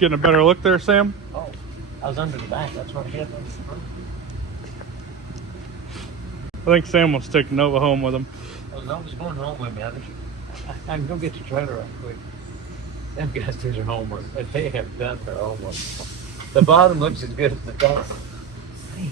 Getting a better look there, Sam? Oh, I was under the back. That's what I had. I think Sam wants to take Nova home with him. Well, Nova's going home with me. I can go get the trailer right quick. Them guys do their homework, but they have done their homework. The bottom looks as good as the top. Man.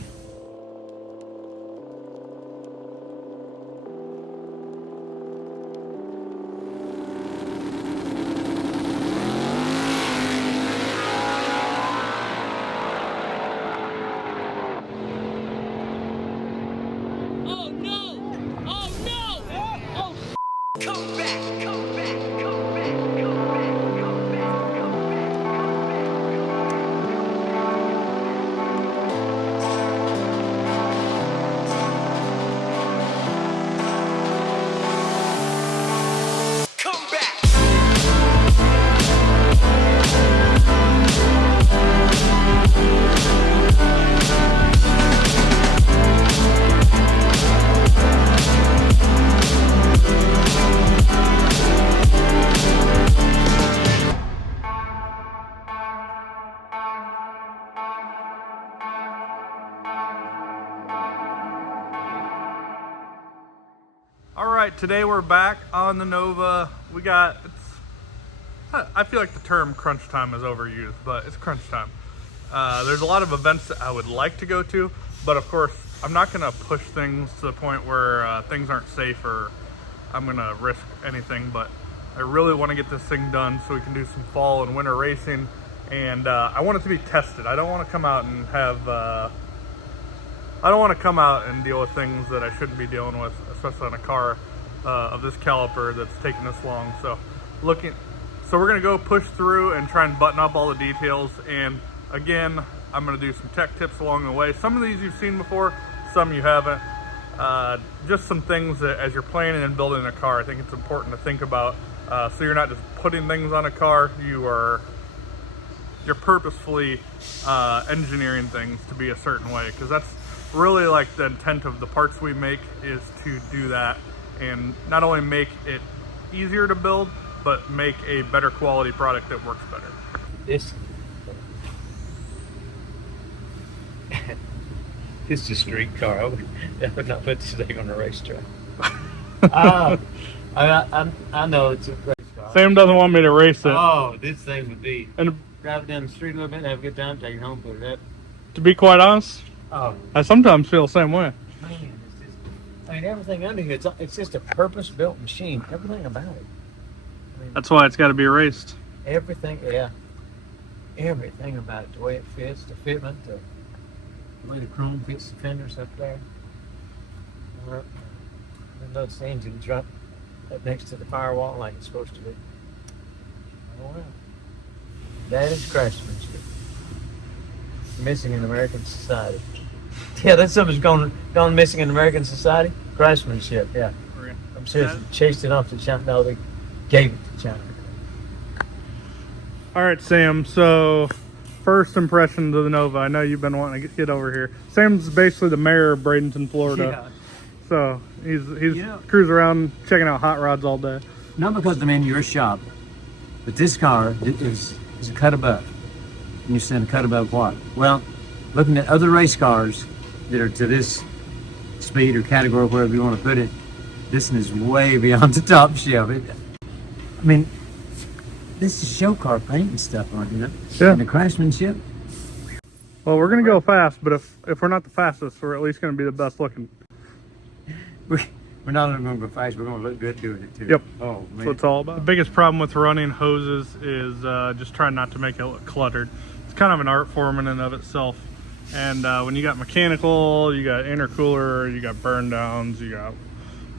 Today we're back on the Nova. I feel like the term crunch time is overused, but it's crunch time. There's a lot of events that I would like to go to, but of course I'm not gonna push things to the point where things aren't safe or I'm gonna risk anything, but I really want to get this thing done so we can do some fall and winter racing, and I want it to be tested. I don't want to come out and deal with things that I shouldn't be dealing with, especially on a car of this caliper that's taking this long. So we're gonna go push through and try and button up all the details, and again I'm gonna do some tech tips along the way. Some of these you've seen before, some you haven't. Just some things that as you're planning and building a car, I think it's important to think about, so you're not just putting things on a car, you're purposefully engineering things to be a certain way, because that's really like the intent of the parts we make, is to do that and not only make it easier to build, but make a better quality product that works better. This is a street car. I would not put this thing on a racetrack. I know it's a race car. Sam doesn't want me to race it. Oh, this thing would be. And drive it down the street a little bit, have a good time, take it home, put it up. to be quite honest, Oh, I sometimes feel the same way. man, everything under here, it's just a purpose-built machine. Everything about it. That's why it's got to be raced. Everything, yeah. Everything about it. The way it fits, the fitment, the way the chrome fits the fenders up there. And those engines right up next to the firewall like it's supposed to be. Oh, well. That is craftsmanship. Missing in American society. Yeah, that's something's gone missing in American society. Craftsmanship, yeah. I'm serious. Chased it off to China. No, they gave it to China. All right, Sam. So, first impressions of the Nova. I know you've been wanting to get over here. Sam's basically the mayor of Bradenton, Florida. Yeah. So he's cruising around checking out hot rods all day. Not because I'm in your shop, but this car is a cut above. And you said a cut above what? Well, looking at other race cars that are to this speed or category, wherever you want to put it, this one is way beyond the top shelf. I mean, this is show car paint and stuff on it, you know? Yeah. And the craftsmanship. Well, we're going to go fast, but if we're not the fastest, we're at least going to be the best looking. We're not only going to go fast, we're going to look good doing it too. Yep. Oh, man. That's what it's all about. The biggest problem with running hoses is just trying not to make it look cluttered. It's kind of an art form in and of itself. And when you got mechanical, you got intercooler, you got burn downs, you got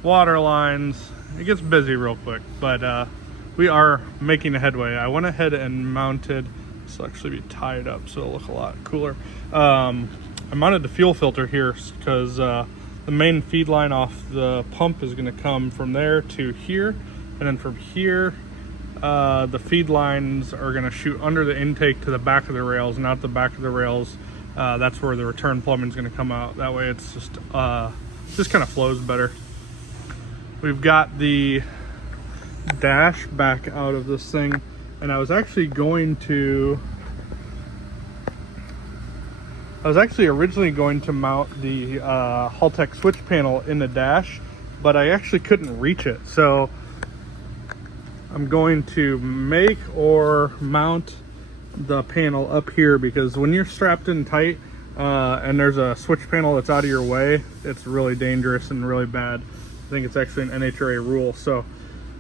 water lines, it gets busy real quick. But we are making a headway. I went ahead and mounted, this will actually be tied up so it'll look a lot cooler. I mounted the fuel filter here because the main feed line off the pump is going to come from there to here, and then from here the feed lines are going to shoot under the intake to the back of the rails, and out the back of the rails that's where the return plumbing is going to come out. That way it's just kind of flows better. We've got the dash back out of this thing, and I was actually going to I was actually originally going to mount the Haltech switch panel in the dash, but I actually couldn't reach it. So I'm going to make or mount the panel up here, because when you're strapped in tight and there's a switch panel that's out of your way, it's really dangerous and really bad. I think it's actually an NHRA rule. So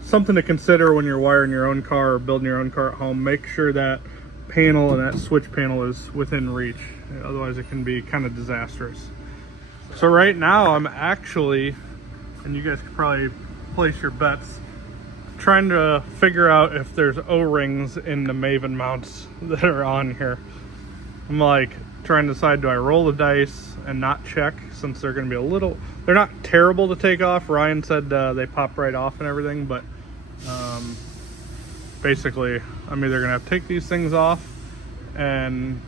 something to consider when you're wiring your own car or building your own car at home. Make sure that panel and that switch panel is within reach. Otherwise it can be kind of disastrous. So right now I'm actually, and you guys could probably place your bets, trying to figure out if there's O-rings in the Maven mounts that are on here. I'm like trying to decide, do I roll the dice and not check, since they're going to be they're not terrible to take off. Ryan said they pop right off and everything, but basically I'm either going to have to take these things off, and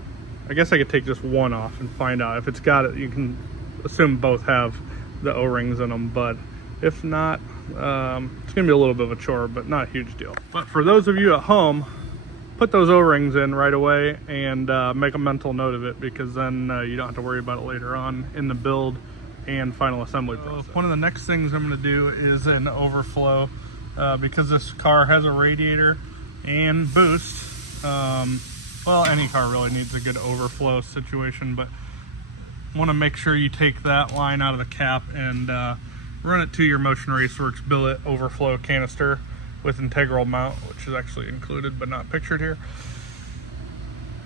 I guess I could take just one off and find out. If it's got it, you can assume both have the O-rings in them, but if not, it's gonna be a little bit of a chore, but not a huge deal. But for those of you at home, put those O-rings in right away and make a mental note of it, because then you don't have to worry about it later on in the build and final assembly process. One of the next things I'm gonna do is an overflow, because this car has a radiator and boost. Well, any car really needs a good overflow situation, but want to make sure you take that line out of the cap and run it to your Motion Raceworks Billet overflow canister with integral mount, which is actually included but not pictured here.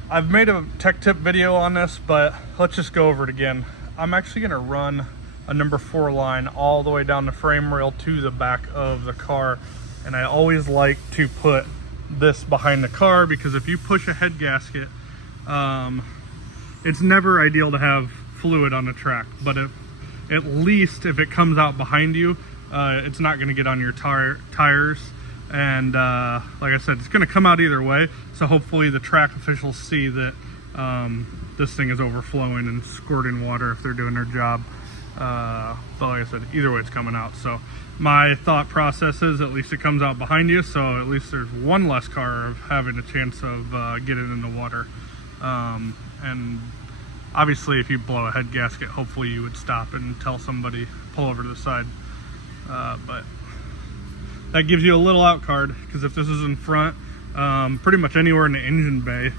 I've made a tech tip video on this, but let's just go over it again. I'm actually going to run a number 4 line all the way down the frame rail to the back of the car, and I always like to put this behind the car, because if you push a head gasket, it's never ideal to have fluid on the track, but at least if it comes out behind you, it's not going to get on your tires, and like I said, it's going to come out either way, so hopefully the track officials see that this thing is overflowing and squirting water if they're doing their job. But like I said, either way it's coming out. So my thought process is, at least it comes out behind you, so at least there's one less car of having a chance of getting in the water. And obviously if you blow a head gasket, hopefully you would stop and tell somebody, pull over to the side. But that gives you a little out card, because if this is in front, pretty much anywhere in the engine bay,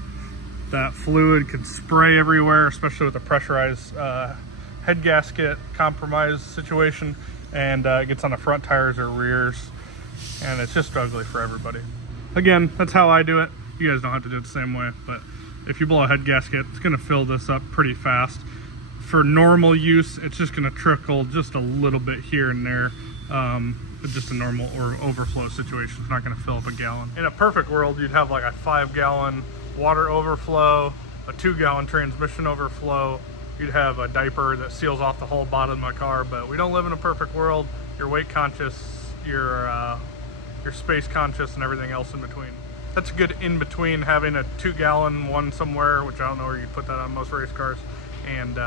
that fluid could spray everywhere, especially with a pressurized head gasket compromise situation, and it gets on the front tires or rears, and it's just ugly for everybody. Again, that's how I do it. You guys don't have to do it the same way, but if you blow a head gasket, it's going to fill this up pretty fast. For normal use, it's just going to trickle just a little bit here and there. But just a normal or overflow situation, it's not going to fill up a gallon. In a perfect world, you'd have like a 5-gallon water overflow, a 2-gallon transmission overflow. You'd have a diaper that seals off the whole bottom of my car, but we don't live in a perfect world. You're weight conscious, you're space conscious, and everything else in between. That's a good in between, having a 2-gallon one somewhere, which I don't know where you'd put that on most race cars, and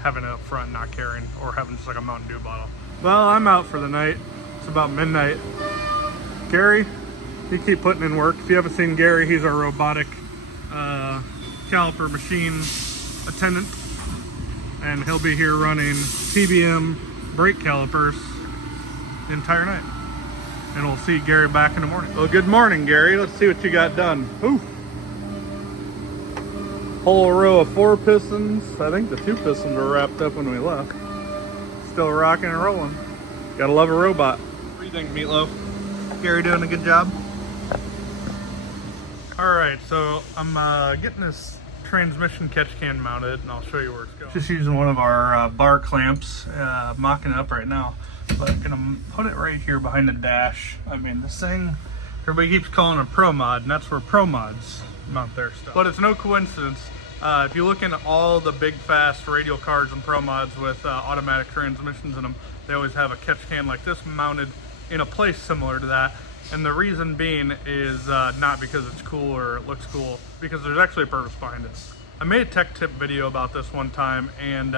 having it up front, not carrying, or having just like a Mountain Dew bottle. Well, I'm out for the night. It's about midnight. Gary, you keep putting in work. If you haven't seen Gary, he's our robotic caliper machine attendant, and he'll be here running TBM brake calipers the entire night. And we'll see Gary back in the morning. Well, good morning, Gary. Let's see what you got done. Ooh. Whole row of 4 pistons. I think the 2 pistons were wrapped up when we left. Still rocking and rolling. Gotta love a robot. What do you think, Meatloaf? Gary doing a good job? Alright, so I'm getting this transmission catch can mounted, and I'll show you where it's going. Just using one of our bar clamps, mocking it up right now. But I'm gonna put it right here behind the dash. I mean, this thing, everybody keeps calling it a Pro Mod, and that's where Pro Mods mount their stuff. But it's no coincidence. If you look into all the big, fast radial cars and Pro Mods with automatic transmissions in them, they always have a catch can like this mounted in a place similar to that. And the reason being is not because it's cool or it looks cool, because there's actually a purpose behind it. I made a tech tip video about this one time, and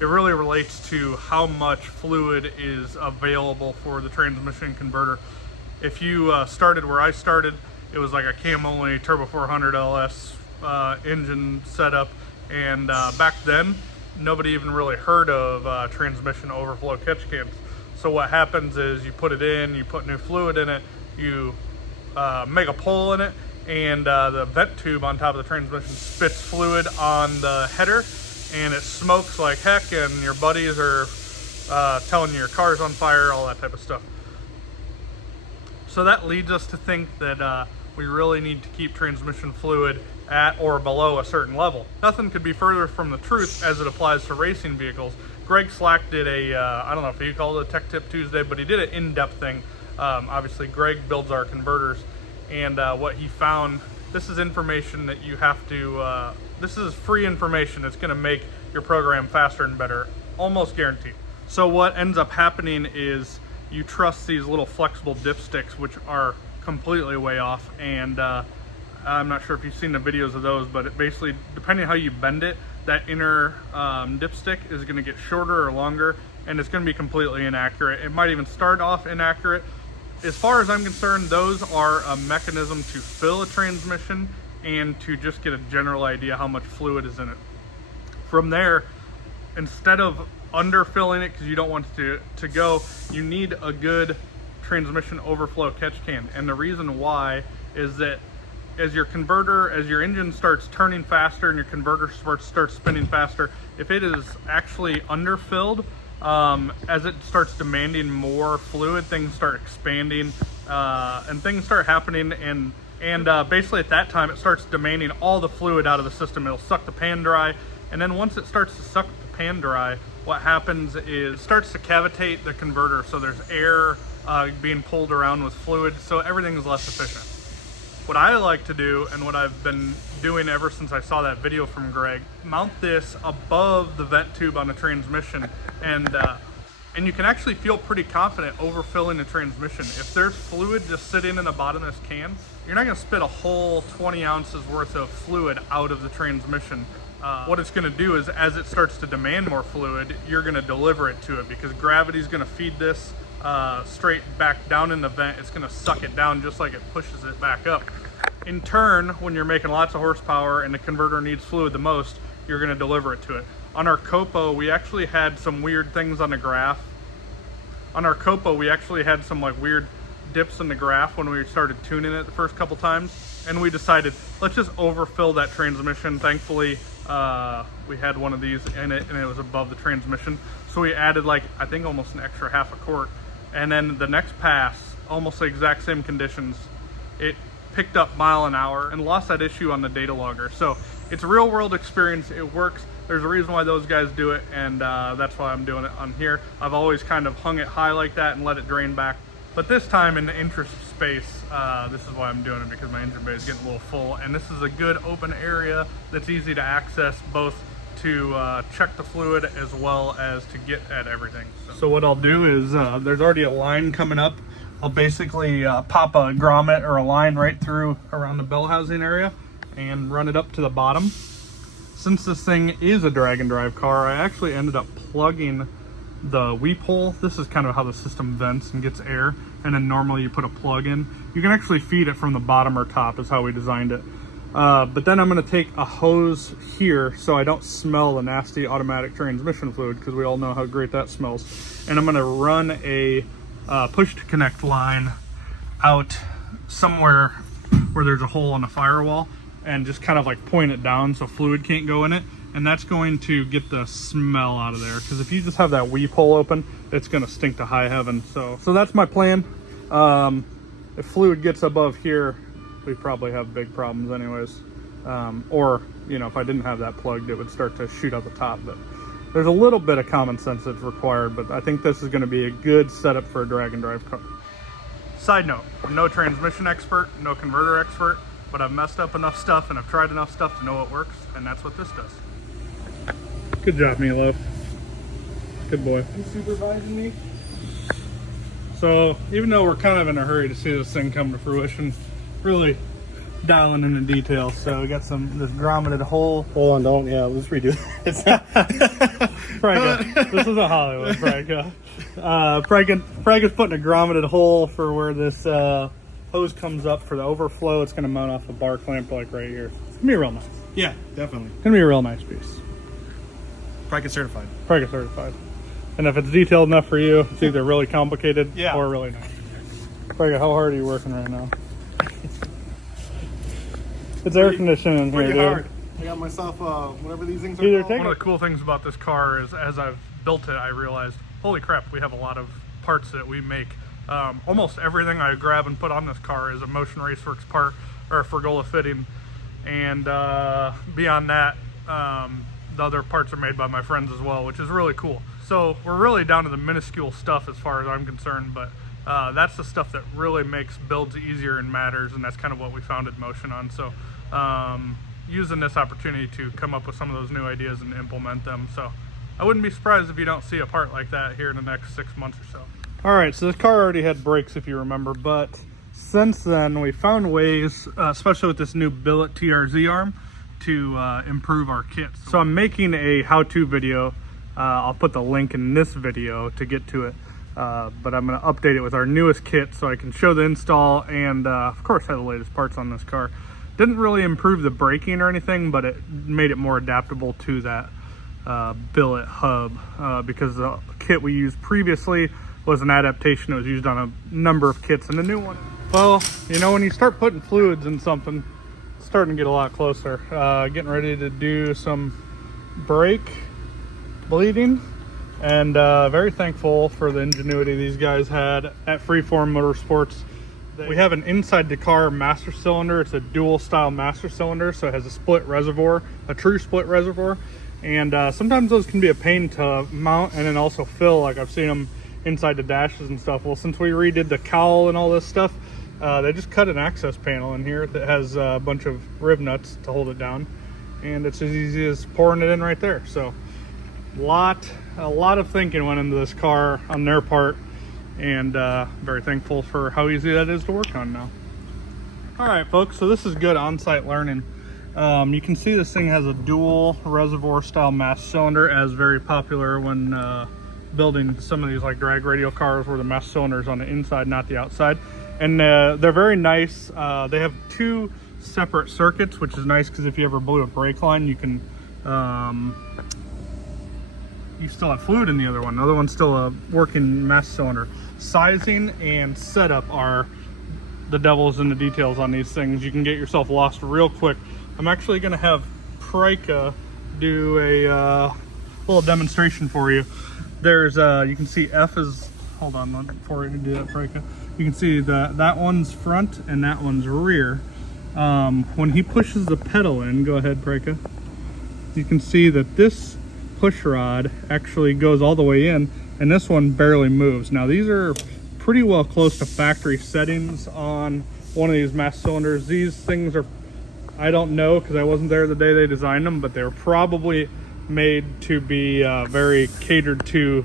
it really relates to how much fluid is available for the transmission converter. If you started where I started, it was like a cam only Turbo 400 LS engine setup, And back then, nobody even really heard of transmission overflow catch cans. So what happens is you put it in, you put new fluid in it, you make a pull in it, and the vent tube on top of the transmission spits fluid on the header, and it smokes like heck, and your buddies are telling you your car's on fire, all that type of stuff. So that leads us to think that we really need to keep transmission fluid at or below a certain level. Nothing could be further from the truth as it applies to racing vehicles. Greg Slack did a, I don't know if he called it a Tech Tip Tuesday, but he did an in-depth thing. Obviously, Greg builds our converters, and what he found, this is information that you have to, this is free information. It's gonna make your program faster and better, almost guaranteed. So what ends up happening is you trust these little flexible dipsticks, which are completely way off, and I'm not sure if you've seen the videos of those, but it basically, depending on how you bend it, that inner dipstick is going to get shorter or longer, and it's going to be completely inaccurate. It might even start off inaccurate. As far as I'm concerned, those are a mechanism to fill a transmission and to just get a general idea how much fluid is in it. From there, instead of underfilling it because you don't want it to go, you need a good transmission overflow catch can. And the reason why is that as your engine starts turning faster and your converter starts spinning faster, if it is actually underfilled, as it starts demanding more fluid, things start expanding and things start happening, and basically at that time it starts demanding all the fluid out of the system. It'll suck the pan dry, and then once it starts to suck the pan dry, what happens is it starts to cavitate the converter, so there's air being pulled around with fluid, so everything is less efficient. What I like to do, and what I've been doing ever since I saw that video from Greg, mount this above the vent tube on the transmission, and you can actually feel pretty confident overfilling the transmission. If there's fluid just sitting in the bottom of this can, you're not going to spit a whole 20 ounces worth of fluid out of the transmission. What it's going to do is, as it starts to demand more fluid, you're going to deliver it to it, because gravity is going to feed this straight back down in the vent. It's going to suck it down just like it pushes it back up. In turn, when you're making lots of horsepower and the converter needs fluid the most, you're going to deliver it to it. On our Copo, we actually had some weird things on the graph. On our Copo, we actually had some like weird dips in the graph when we started tuning it the first couple times, and we decided, let's just overfill that transmission. Thankfully, we had one of these in it and it was above the transmission, so we added like, I think almost an extra half a quart. And then the next pass, almost the exact same conditions, it picked up mile an hour and lost that issue on the data logger. So it's a real world experience. It works. There's a reason why those guys do it, and that's why I'm doing it on here. I've always kind of hung it high like that and let it drain back. But this time, in the interest of space, this is why I'm doing it, because my engine bay is getting a little full, and this is a good open area that's easy to access, both to check the fluid as well as to get at everything. So what I'll do is, there's already a line coming up. I'll basically pop a grommet or a line right through around the bell housing area and run it up to the bottom. Since this thing is a drag and drive car, I actually ended up plugging the weep hole. This is kind of how the system vents and gets air, and then normally you put a plug in. You can actually feed it from the bottom or top, is how we designed it. But then I'm going to take a hose here so I don't smell the nasty automatic transmission fluid, because we all know how great that smells. And I'm going to run a push to connect line out somewhere where there's a hole in the firewall, and just kind of like point it down so fluid can't go in it. And that's going to get the smell out of there, because if you just have that weep hole open, it's going to stink to high heaven. So that's my plan. If fluid gets above here, we probably have big problems anyways. Or, you know, if I didn't have that plugged, it would start to shoot out the top. But there's a little bit of common sense that's required, but I think this is going to be a good setup for a drag and drive car. Side note, I'm no transmission expert, no converter expert, but I've messed up enough stuff and I've tried enough stuff to know what works, and that's what this does. Good job, Milo. Good boy. You supervising me? So, even though we're kind of in a hurry to see this thing come to fruition, really dialing into details. So we got this grommeted hole. Hold on, don't. Yeah, let's redo it. Frank, this is a Hollywood, Frank. Frank is putting a grommeted hole for where this hose comes up for the overflow. It's going to mount off a bar clamp like right here. It's going to be real nice. Yeah, definitely. It's going to be a real nice piece. Probably get certified. Probably get certified. And if it's detailed enough for you, it's either really complicated or really nice. Frank, how hard are you working right now? It's air conditioning in here, Pretty dude. hard. I got myself whatever these things are called. One of the cool things about this car is, as I've built it, I realized, holy crap, we have a lot of parts that we make. Almost everything I grab and put on this car is a Motion Raceworks part or a Fergola fitting. And beyond that, the other parts are made by my friends as well, which is really cool. So we're really down to the minuscule stuff as far as I'm concerned, but that's the stuff that really makes builds easier and matters, and that's kind of what we founded Motion on. So using this opportunity to come up with some of those new ideas and implement them. So I wouldn't be surprised if you don't see a part like that here in the next 6 months or so. All right, so this car already had brakes, if you remember, but since then we found ways, especially with this new Billet TRZ arm, to improve our kits. So I'm making a how-to video. I'll put the link in this video to get to it, but I'm going to update it with our newest kit so I can show the install and of course have the latest parts on this car. Didn't really improve the braking or anything, but it made it more adaptable to that billet hub because the kit we used previously was an adaptation that was used on a number of kits, and the new one, well, you know, when you start putting fluids in something, it's starting to get a lot closer. Getting ready to do some brake bleeding, and very thankful for the ingenuity these guys had at Freeform Motorsports. We have an inside the car master cylinder. It's a dual style master cylinder, so it has a split reservoir, a true split reservoir, and sometimes those can be a pain to mount and then also fill, like I've seen them inside the dashes and stuff. Well, since we redid the cowl and all this stuff, they just cut an access panel in here that has a bunch of riv nuts to hold it down, and it's as easy as pouring it in right there. So a lot of thinking went into this car on their part, and very thankful for how easy that is to work on now. All right, folks, so this is good on-site learning. You can see this thing has a dual reservoir style master cylinder, as very popular when building some of these like drag radial cars where the master cylinder is on the inside, not the outside. And they're very nice. They have two separate circuits, which is nice because if you ever blew a brake line, you can you still have fluid in the other one. The other one's still a working master cylinder. Sizing and setup are the devil's in the details on these things. You can get yourself lost real quick. I'm actually going to have Prika do a little demonstration for you. There's you can see F is, hold on before we do that, Prika. You can see that one's front and that one's rear. When he pushes the pedal in, go ahead, Prika. You can see that this push rod actually goes all the way in, and this one barely moves. Now these are pretty well close to factory settings on one of these master cylinders. These things are, I don't know because I wasn't there the day they designed them, but they were probably made to be very catered to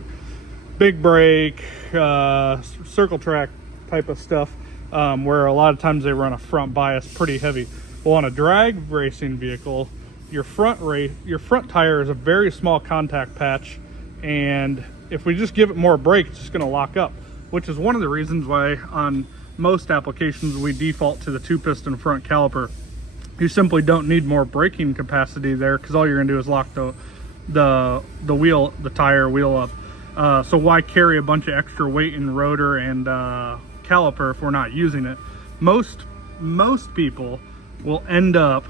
big brake, circle track type of stuff, where a lot of times they run a front bias pretty heavy. Well, on a drag racing vehicle, your front tire is a very small contact patch, and if we just give it more brake, it's just going to lock up, which is one of the reasons why on most applications we default to the 2-piston front caliper. You simply don't need more braking capacity there because all you're going to do is lock the tire wheel up. So why carry a bunch of extra weight in rotor and caliper if we're not using it? Most people will end up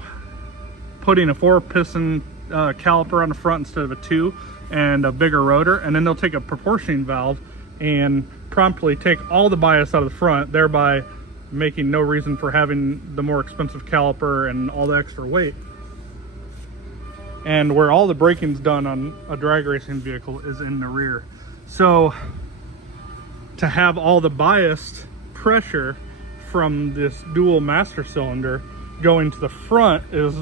putting a 4-piston caliper on the front instead of a 2 and a bigger rotor, and then they'll take a proportioning valve and promptly take all the bias out of the front, thereby making no reason for having the more expensive caliper and all the extra weight. And where all the braking's done on a drag racing vehicle is in the rear. So to have all the biased pressure from this dual master cylinder going to the front is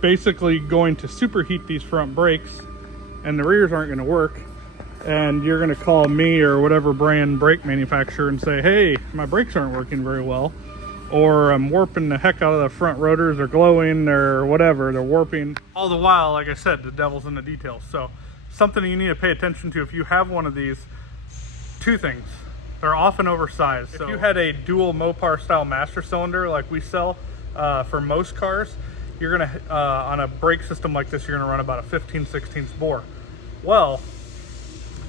basically going to superheat these front brakes, and the rears aren't going to work. And you're going to call me or whatever brand brake manufacturer and say, hey, my brakes aren't working very well, or I'm warping the heck out of the front rotors, they're glowing, or whatever, they're warping. All the while, like I said, the devil's in the details. So something you need to pay attention to if you have one of these: two things. They're often oversized. So if you had a dual Mopar style master cylinder like we sell for most cars, you're gonna, on a brake system like this, you're gonna run about a 15/16 bore. Well,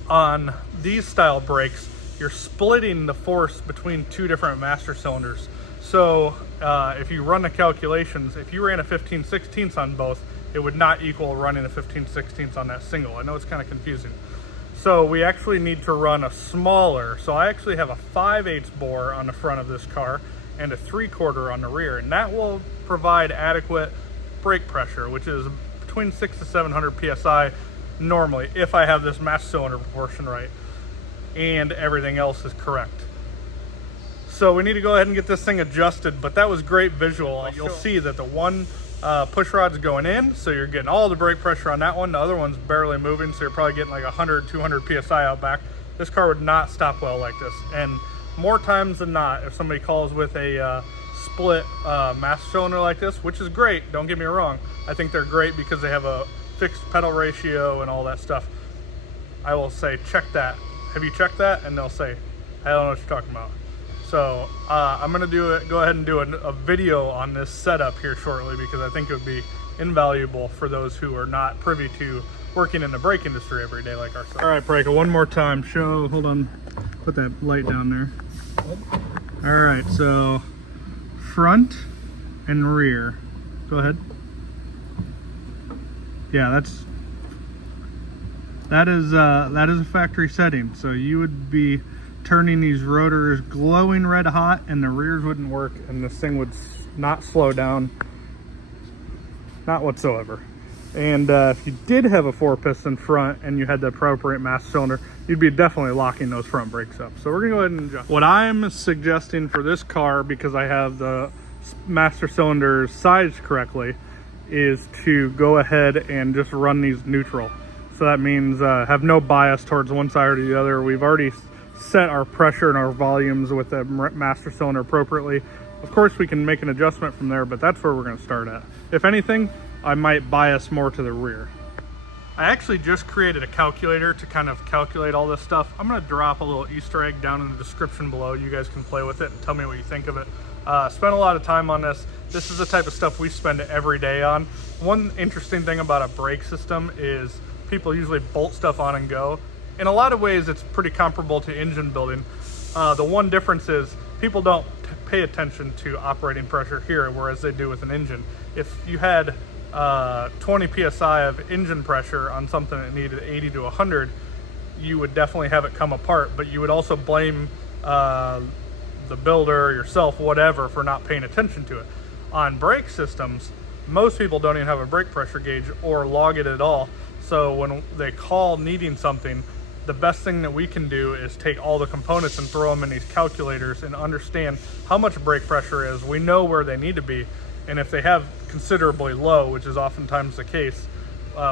on these style brakes, you're splitting the force between two different master cylinders. So if you run the calculations, if you ran a 15/16 on both, it would not equal running a 15/16 on that single. I know it's kind of confusing. So we actually need to run a smaller. So I actually have a 5/8 bore on the front of this car and a 3/4 on the rear, and that will provide adequate brake pressure, which is between 600 to 700 psi normally, if I have this master cylinder proportion right and everything else is correct. So we need to go ahead and get this thing adjusted, but that was great visual. You'll see that the one push rod's going in, so you're getting all the brake pressure on that one. The other one's barely moving, so you're probably getting like 100, 200 psi out back. This car would not stop well like this. And more times than not, if somebody calls with a split master cylinder like this, which is great, don't get me wrong, I think they're great because they have a fixed pedal ratio and all that stuff, I will say, check that. Have you checked that? And they'll say, I don't know what you're talking about. So I'm gonna go ahead and do a video on this setup here shortly, because I think it would be invaluable for those who are not privy to working in the brake industry every day like ourselves. All right, Preka, one more time. Hold on, put that light down there. All right, so front and rear. Go ahead. Yeah, that is a factory setting. So you would be turning these rotors glowing red hot, and the rears wouldn't work, and this thing would not slow down, not whatsoever. And if you did have a 4-piston front and you had the appropriate master cylinder, you'd be definitely locking those front brakes up. So we're gonna go ahead and adjust. What I'm suggesting for this car, because I have the master cylinders sized correctly, is to go ahead and just run these neutral. So that means have no bias towards one side or the other. We've already set our pressure and our volumes with the master cylinder appropriately. Of course, we can make an adjustment from there, but that's where we're going to start at. If anything, I might bias more to the rear. I actually just created a calculator to kind of calculate all this stuff. I'm going to drop a little Easter egg down in the description below. You guys can play with it and tell me what you think of it. Spent a lot of time on this. This is the type of stuff we spend every day on. One interesting thing about a brake system is people usually bolt stuff on and go. In a lot of ways, it's pretty comparable to engine building. The one difference is people don't pay attention to operating pressure here, whereas they do with an engine. If you had 20 psi of engine pressure on something that needed 80 to 100, you would definitely have it come apart, but you would also blame the builder, yourself, whatever, for not paying attention to it. On brake systems, most people don't even have a brake pressure gauge or log it at all. So when they call needing something, the best thing that we can do is take all the components and throw them in these calculators and understand how much brake pressure is. We know where they need to be, and if they have considerably low, which is oftentimes the case,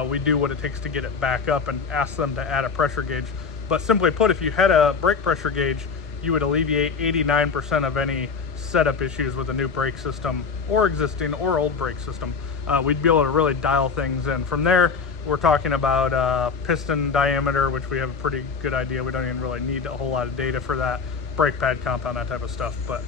we do what it takes to get it back up and ask them to add a pressure gauge. But simply put, if you had a brake pressure gauge, you would alleviate 89% of any setup issues with a new brake system or existing or old brake system. We'd be able to really dial things in. From there, we're talking about piston diameter, which we have a pretty good idea. We don't even really need a whole lot of data for that. Brake pad compound, that type of stuff. But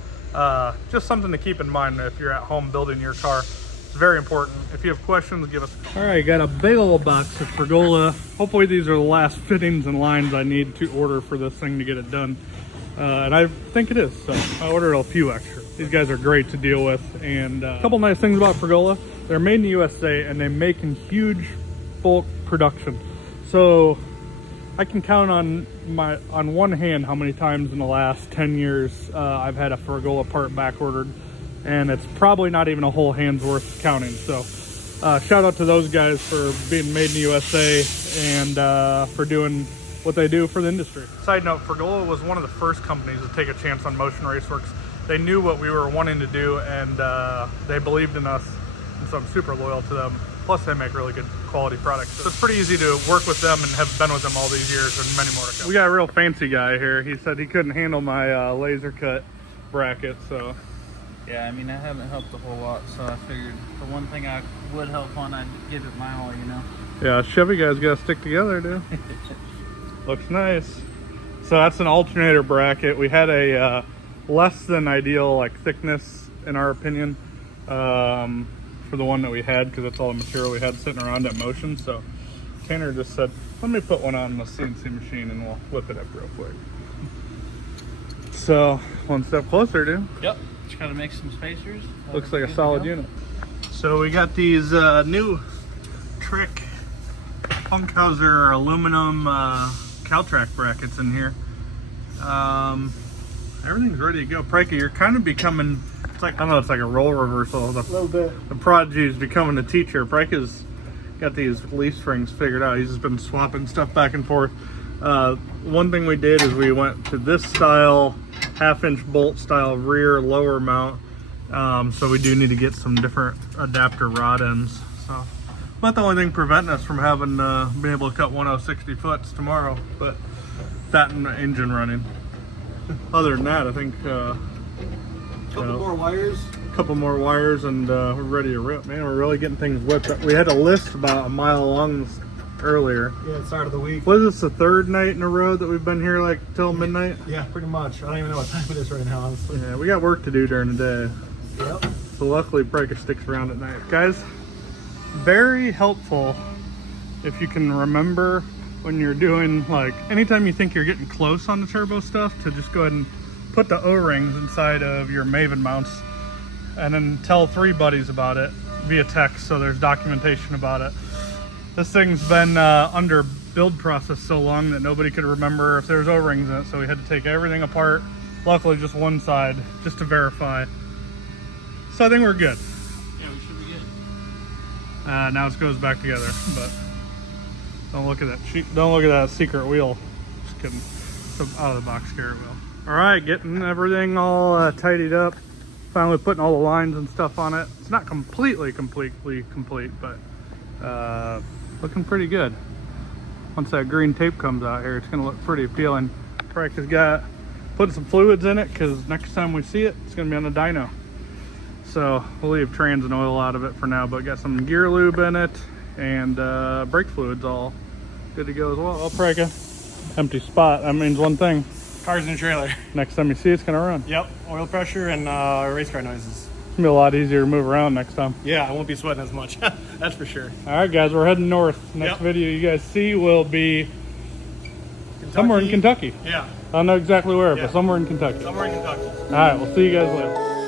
just something to keep in mind if you're at home building your car. It's very important. If you have questions, give us a call. All right, got a big old box of Pergola. Hopefully these are the last fittings and lines I need to order for this thing to get it done. And I think it is, so I ordered a few extra. These guys are great to deal with. And a couple nice things about Pergola. They're made in the USA, and they make in huge bulk production. So I can count on one hand how many times in the last 10 years I've had a Pergola part back ordered, and it's probably not even a whole hand's worth counting. So shout out to those guys for being made in the USA and for doing what they do for the industry. Side note, Pergola was one of the first companies to take a chance on Motion Raceworks. They knew what we were wanting to do, and they believed in us, and so I'm super loyal to them. Plus, they make really good quality products. So it's pretty easy to work with them and have been with them all these years, and many more to come. We got a real fancy guy here. He said he couldn't handle my laser cut bracket, so. Yeah, I mean, I haven't helped a whole lot, so I figured the one thing I would help on, I'd give it my all, you know? Yeah, Chevy guys gotta stick together, dude. Looks nice. So that's an alternator bracket. We had a less than ideal like thickness in our opinion for the one that we had, because that's all the material we had sitting around at Motion. So Tanner just said, let me put one on the CNC machine and we'll whip it up real quick. So one step closer, dude. Yep. Just gotta make some spacers. Looks like a solid unit. So we got these new Trick Funkhauser aluminum Caltrack brackets in here. Everything's ready to go. Prika, you're kind of becoming, it's like, I don't know, it's like a role reversal. A little bit. The prodigy is becoming a teacher. Prika's got these leaf springs figured out. He's just been swapping stuff back and forth. One thing we did is we went to this style, 1/2-inch bolt style rear lower mount. So we do need to get some different adapter rod ends. So, but the only thing preventing us from having being able to cut 1060 foots tomorrow, but that and the engine running. Other than that, I think Couple more wires. a couple more wires and we're ready to rip. Man, we're really getting things whipped up. We had a list about a mile long earlier. Yeah, it's start of the week. Was this the third night in a row that we've been here like till midnight? Yeah, pretty much. I don't even know what time it is right now, honestly. Yeah, we got work to do during the day. Yep. So luckily Breaker sticks around at night. Guys, very helpful if you can remember when you're doing, like, anytime you think you're getting close on the turbo stuff, to just go ahead and put the O-rings inside of your Maven mounts and then tell 3 buddies about it via text, so there's documentation about it. This thing's been under build process so long that nobody could remember if there's O-rings in it, so we had to take everything apart. Luckily just one side, just to verify. So I think we're good. Yeah, we should be good. Now it goes back together, but don't look at that don't look at that secret wheel. Just kidding. It's an out of the box carrot wheel. All right, getting everything all tidied up. Finally putting all the lines and stuff on it. It's not completely complete, but looking pretty good. Once that green tape comes out here, it's gonna look pretty appealing. Frank has got putting some fluids in it, because next time we see it, it's gonna be on the dyno. So we'll leave trans and oil out of it for now, but got some gear lube in it and brake fluids all good to go as well. Oh, Prika, empty spot. That means one thing. Cars in the trailer. Next time you see it's gonna run. Yep. Oil pressure and race car noises. It's gonna be a lot easier to move around next time. Yeah, I won't be sweating as much. That's for sure. All right, guys, we're heading north. Next video you guys see will be somewhere in Kentucky. Yeah. I don't know exactly where, Yeah. but somewhere in Kentucky. Somewhere in Kentucky. All right, we'll see you guys later.